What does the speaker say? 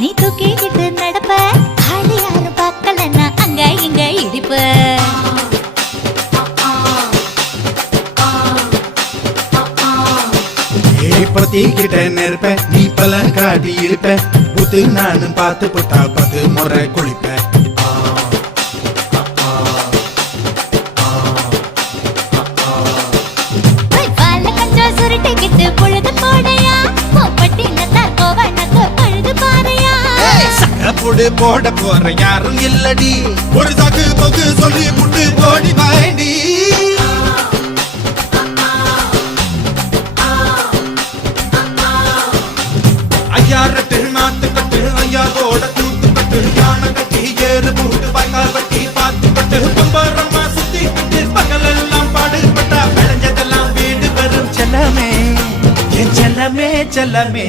நீ தூக்கிக்கிட்டு நடப்ப ஆளு யாரும் பார்க்கலன்னா அங்க இங்க இடிப்ப பத்திக்கிட்ட நெருப்ப நீ பல காட்டி இருப்ப புத்து நானும் பார்த்து புட்டா 10 முறை குளிப்பேன் சுருட்டிக்கிட்டு பொழுது போடையா பட்டி நத்தா கோவனக்கு பழுது பாறையா சக்கப்புடு போட போற யாரும் இல்லடி ஒரு சாக்கு போக்கு சொல்லி புட்டு போடி வாண்டி ஐயாரட்டு நாத்து கட்டு ஐயாவோட தூத்து கட்டு யானை கட்டி ஏறு பூட்டு வாய்க்கால் வட்டி பார்த்து கட்டு பம்பரமா சுத்தி கட்டு பகல் எல்லாம் பாடுபட்டா விளைஞ்சதெல்லாம் வீடு வரும் செல்லமே என் செல்லமே செல்லமே